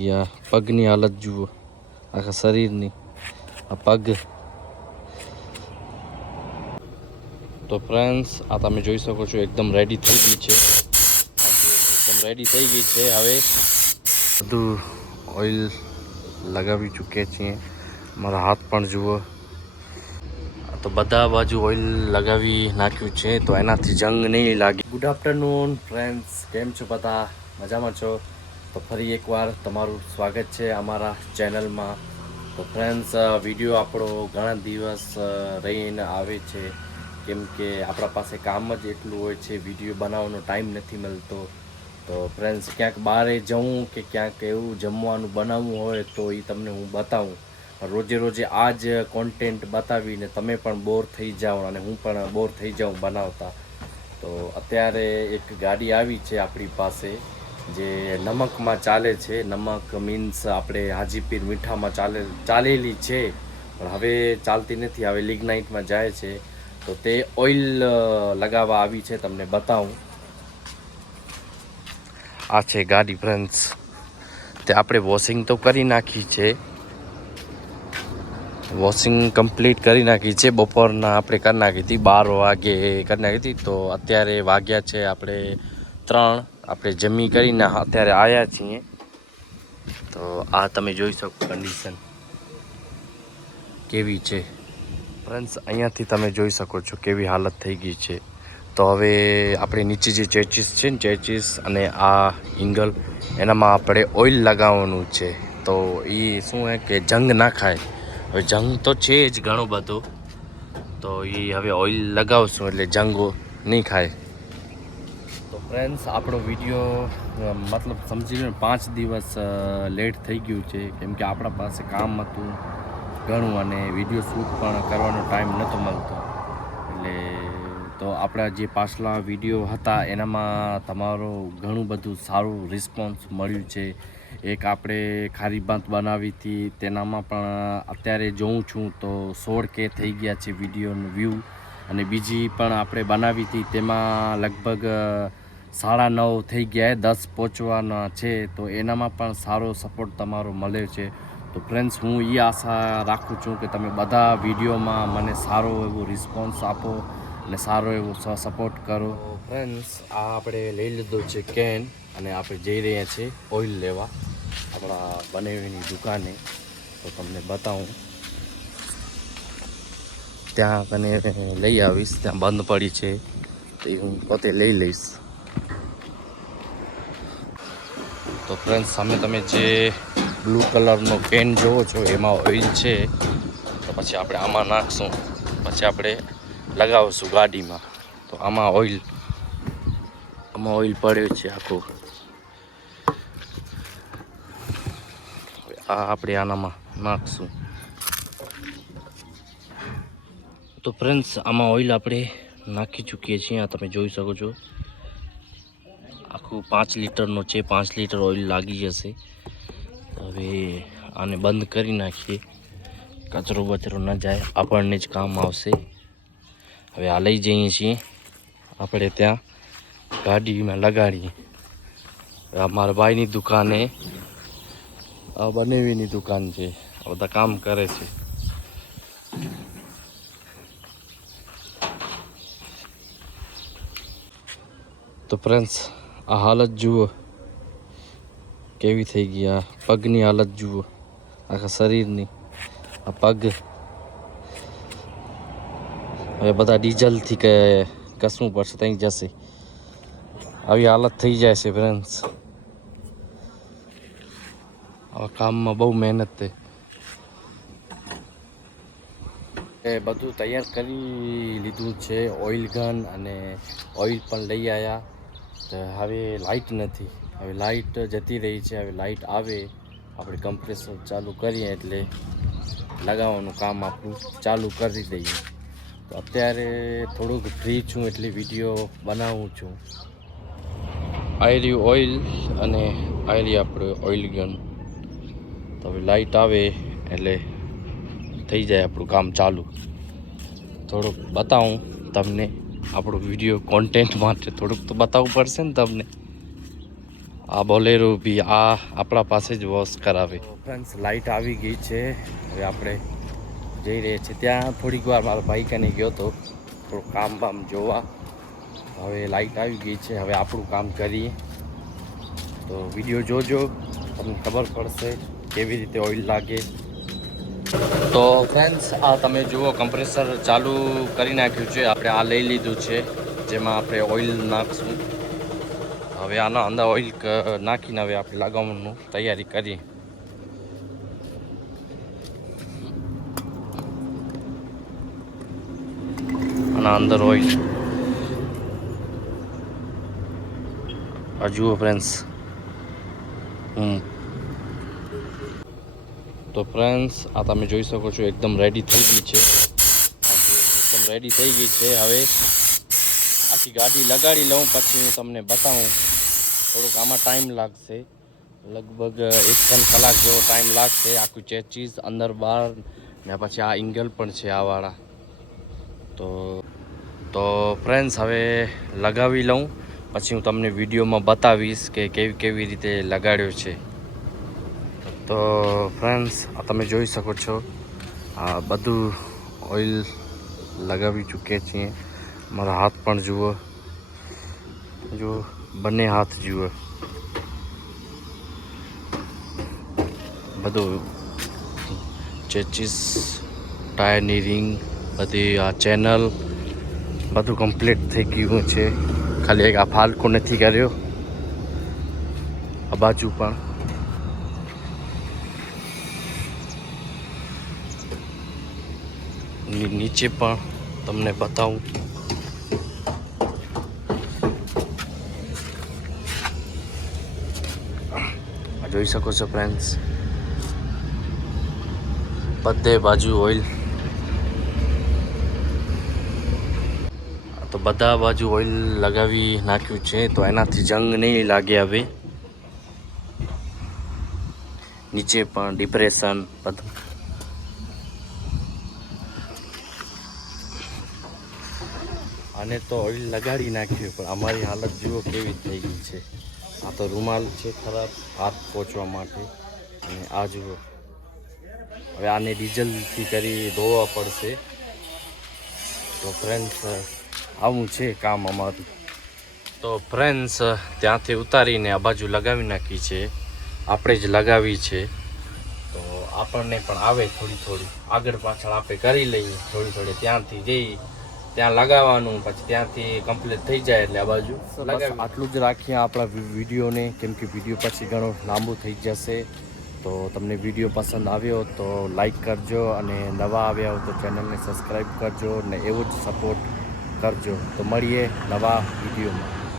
યા પગની હાલત જુઓ. આખા શરીરની આ પગ. તો ફ્રેન્ડ્સ આ તમે જોઈ શકો છો એકદમ રેડી થઈ ગઈ છે. એકદમ રેડી થઈ ગઈ છે. હવે બધું ઓઇલ લગાવી ચૂક્યા છીએ. મારા હાથ પણ જુઓ. તો બધા બાજુ ઓઇલ લગાવી નાખ્યું છે, તો એનાથી જંગ નહીં લાગે. ગુડ આફ્ટરનૂન ફ્રેન્ડ્સ કેમ છો બધા? મજામાં છો? તો ફરી એકવાર તમારું સ્વાગત છે અમારા ચેનલમાં. તો ફ્રેન્ડ્સ વીડિયો આપણો ઘણા દિવસ રહીને આવે છે. કેમ કે આપણા પાસે કામ જ એટલું હોય છે વીડિયો બનાવવાનો ટાઈમ નથી મળતો. તો ફ્રેન્ડ્સ ક્યાંક બહારે જવું કે ક્યાંક એવું જમવાનું બનાવવું હોય તો એ તમને હું બતાવું. રોજે રોજે આ જ કોન્ટેન્ટ બતાવીને તમે પણ બોર થઈ જાઓ અને હું પણ બોર થઈ જાઉં બનાવતા. તો અત્યારે એક ગાડી આવી છે આપણી પાસે. જે નમકમાં ચાલે છે, નમક મીન્સ આપણે હાજીપીર મીઠામાં ચાલે, ચાલેલી છે, પણ હવે ચાલતી નથી, હવે લિગ્નાઇટમાં જાય છે. તો તે ઓઇલ લગાવવા આવી છે, તમને બતાવું. આ છે ગાડી ફ્રેન્ડ્સ. તે આપણે વોશિંગ તો કરી નાખી છે. વોશિંગ કમ્પ્લીટ કરી નાખી છે. બપોરના આપણે કરી નાખી હતી, બાર વાગે કરી નાખી હતી. તો અત્યારે વાગ્યા છે આપણે ત્રણ. આપણે જમી કરીને અત્યારે આવ્યા છીએ. તો આ તમે જોઈ શકો કન્ડિશન કેવી છે? ફ્રેન્ડ્સ અહીંયાથી તમે જોઈ શકો છો કેવી હાલત થઈ ગઈ છે. તો હવે આપણે નીચે જે ચેચીસ છે ને ચેચીસ અને આ ઇંગલ એનામાં આપણે ઓઇલ લગાવવાનું છે. તો એ શું હે કે જંગ ના ખાય. હવે જંગ તો છે જ ઘણો બધો. તો એ હવે ઓઇલ લગાવશું એટલે જંગો નહીં ખાય. ફ્રેન્ડ્સ આપણો વીડિયો મતલબ સમજી લો પાંચ દિવસ લેટ થઈ ગયું છે. કેમ કે આપણા પાસે કામ હતું ઘણું અને વીડિયો શૂટ પણ કરવાનો ટાઈમ નહોતો મળતો. એટલે તો આપણા જે પાછલા વીડિયો હતા, એનામાં તમારો ઘણું બધું સારું રિસ્પોન્સ મળ્યું છે. એક આપણે ખારી ભાત બનાવી હતી, તેનામાં પણ અત્યારે જોઉં છું તો સોળ કે થઈ ગયા છે વિડીયોનો વ્યૂ અને બીજી પણ આપણે બનાવી હતી, તેમાં લગભગ સાડા નવ થઈ ગયા, દસ પહોંચવાના છે, તો એનામાં પણ સારો સપોર્ટ તમારો મળ્યો છે. તો ફ્રેન્ડ્સ હું એ આશા રાખું છું કે તમે બધા વિડીયોમાં મને સારો એવો રિસ્પોન્સ આપો અને સારો એવો સપોર્ટ કરો. ફ્રેન્ડ્સ આ આપણે લઈ લીધો છે કેન અને આપણે જઈ રહ્યા છીએ ઓઇલ લેવા આપણા બનેવીની દુકાને. તો તમને બતાવું. ત્યાં કને લઈ આવીશ, ત્યાં બંધ પડી છે. તે હું પોતે લઈ લઈશ. તો ફ્રેન્ડ્સ સામે તમે જે બ્લુ કલરનો પેન જોવો છો, એમાં ઓઇલ છે. તો પછી આપણે આમાં નાખશું. પછી આપણે લગાવશું ગાડીમાં. તો આમાં ઓઇલ આમાં ઓઇલ પડ્યું છે આખું. આ આપણે આનામાં નાખશું. તો ફ્રેન્ડ્સ આમાં ઓઇલ આપણે નાખી ચૂકીએ છીએ. આ તમે જોઈ શકો છો. આખું પાંચ લીટરનો છે, પાંચ લીટર ઓઇલ લાગી જશે. હવે આને બંધ કરી નાખીએ. કચરો બચરો ન જાય, આપણને જ કામ આવશે. હવે આ લઈ જઈએ છીએ. આપણે ત્યાં ગાડીમાં લગાડીએ. મારા ભાઈની દુકાને, આ બનેવીની દુકાન છે. બધા કામ કરે છે. તો ફ્રેન્ડ્સ આ હાલત જુઓ કેવી થઈ ગઈ આ પગની હાલત જુઓ આખા શરીરની આ પગ હવે બધા ડીઝલથી કે કસવું પડશે ત્યાં જશે આવી હાલત થઈ જાય છે ફ્રેન્ડ્સ આવા કામમાં બહુ મહેનત છે એ બધું તૈયાર કરી લીધું છે ઓઇલ ગન અને ઓઇલ પણ લઈ આવ્યા તો હવે લાઇટ નથી. હવે લાઇટ જતી રહી છે, હવે લાઇટ આવે. આપણે કમ્પ્રેસર ચાલુ કરીએ એટલે લગાવવાનું કામ આપણું ચાલુ કરી દઈએ. તો અત્યારે થોડુંક ફ્રી છું એટલે વીડિયો બનાવું છું. આયરી ઓઇલ અને આયરી આપણે ઓઇલ ગન તો હવે લાઇટ આવે એટલે થઈ જાય આપણું કામ ચાલુ. થોડુંક બતાવું તમને. આપણો વીડિયો કોન્ટેન્ટ માટે થોડુંક તો બતાવવું પડશે ને તમને. આ બોલેરો બી આ આપણા પાસે જ વોશ કરાવે. ફ્રેન્ડ્સ લાઇટ આવી ગઈ છે. હવે આપણે જઈ રહ્યા છીએ. ત્યાં થોડીક વાર મારા ભાઈ કને ગયો હતો થોડું કામ બામ જોવા. હવે લાઇટ આવી ગઈ છે. હવે આપણું કામ કરીએ. તો વીડિયો જોજો. તમને ખબર પડશે કેવી રીતે ઓઇલ લાગે. તો ફ્રેન્ડ્સ આ તમે જુઓ કમ્પ્રેસર ચાલુ કરી નાખ્યું છે. આપણે આ લઈ લીધું છે, જેમાં આપણે ઓઇલ નાખશું. હવે આના અંદર ઓઇલ નાખીને હવે આપણે લગાવવાનું તૈયારી કરી આના અંદર ઓઇલ આ જુઓ ફ્રેન્ડ્સ હમ. તો ફ્રેન્ડ્સ આ તમે જોઈ શકો છો, એકદમ રેડી થઈ ગઈ છે. એકદમ રેડી થઈ ગઈ છે. હવે આખી ગાડી લગાડી લઉં, પછી હું તમને બતાવું. થોડુંક આમાં ટાઈમ લાગશે. લગભગ એક ત્રણ કલાક જેવો ટાઈમ લાગશે આખું ચેચીસ અંદર બહાર. ને પછી આ એંગલ પણ છે આ વાળા. તો તો ફ્રેન્ડ્સ હવે લગાવી લઉં. પછી હું તમને વિડીયોમાં બતાવીશ કે કેવી કેવી રીતે લગાડ્યો છે. તો ફ્રેન્ડ્સ આ તમે જોઈ શકો છો. આ બધું ઓઇલ લગાવી ચૂક્યા છીએ. મારા હાથ પણ જુઓ. જુઓ બંને હાથ જુઓ. બધું ચેચીસ ટાયરની રિંગ બધી આ ચેનલ બધું કમ્પ્લીટ થઈ ગયું છે. ખાલી એક આ ફાલકો નથી કર્યો. આ બાજુ પણ. ની- નીચે પણ તમને બતાવું. જોઈ શકો છો ફ્રેન્ડ્સ બધે બાજુ ઓઇલ તો બધા બાજુ ઓઇલ લગાવી નાખ્યું છે, તો એનાથી જંગ નહીં લાગે હવે. નીચે પણ ડિપ્રેશન બધું આને તો ઓઇલ લગાડી નાખ્યું, પણ અમારી હાલત જુઓ કેવી થઈ ગઈ છે. આ તો રૂમાલ છે ખરાબ, હાથ પહોંચવા માટે. અને આ જુઓ. હવે આને ડીઝલથી કરી ધોવા પડશે. તો ફ્રેન્ડ્સ આવું છે કામ અમારું. તો ફ્રેન્ડ્સ ત્યાંથી ઉતારીને આ બાજુ લગાવી નાખી છે. આપણે જ લગાવી છે. તો આપણને પણ આવે થોડી થોડી. આગળ પાછળ આપણે કરી લઈએ, થોડી થોડી ત્યાંથી જઈ ત્યાં લગાવવાનું પછી ત્યાંથી કમ્પ્લીટ થઈ જાય એટલે આ બાજુ. આટલું જ રાખીએ આપણા વિડીયોને. કેમ કે વીડિયો પછી ઘણો લાંબુ થઈ જશે. તો તમને વીડિયો પસંદ આવ્યો તો લાઈક કરજો અને નવા આવ્યા હોય તો ચેનલને સબસ્ક્રાઈબ કરજો ને એવો જ સપોર્ટ કરજો. તો મળીએ નવા વિડીયોમાં.